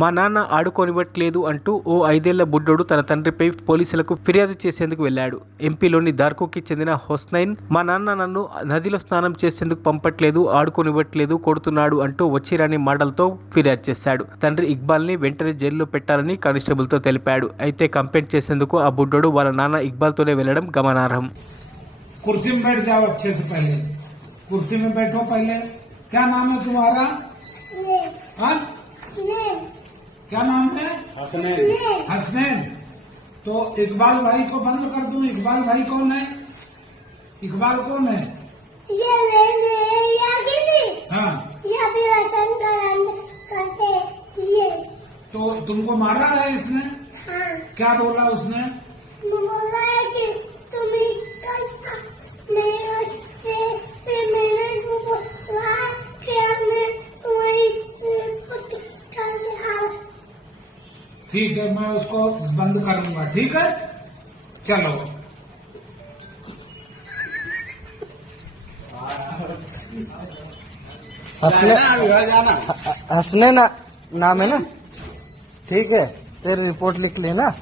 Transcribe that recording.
మా నాన్న ఆడుకోనివ్వట్లేదు అంటూ ఓ ఐదేళ్ల బుడ్డోడు తన తండ్రిపై పోలీసులకు ఫిర్యాదు చేసేందుకు వెళ్ళాడు ఎంపీలోని దార్కోకి చెందిన హొస్నైన్ మా నాన్న నన్ను నదిలో స్నానం చేసేందుకు పంపట్లేదు ఆడుకోనివ్వట్లేదు కొడుతున్నాడు అంటూ వచ్చిరాని మాటలతో ఫిర్యాదు చేశాడు తండ్రి ఇక్బాల్ ని వెంటనే జైల్లో పెట్టాలని కానిస్టేబుల్ తో తెలిపాడు అయితే కంప్లైంట్ చేసేందుకు ఆ బుడ్డోడు వాళ్ళ నాన్న ఇక్బాల్ తోనే వెళ్లడం గమనార్హం कुर्सी में बैठ जाओ अच्छे से पहले कुर्सी में बैठो पहले क्या नाम है तुम्हारा हाँ? क्या नाम है? हसनैन। हसनैन। तो इकबाल भाई को बंद कर दूँ? इकबाल भाई कौन है? इकबाल कौन है? ये हाँ। ये करते ये। तो तुमको मारा है इसने? हाँ। क्या बोला उसने? बोल है कि तुम ही कल मेरे से फिर मैंने वो बोला कि हमने वही कर दिया ठीक है मैं उसको बंद करूँगा ठीक है? चलो। हसने हसने ना नाम है ना? ठीक है फिर रिपोर्ट लिख लेना।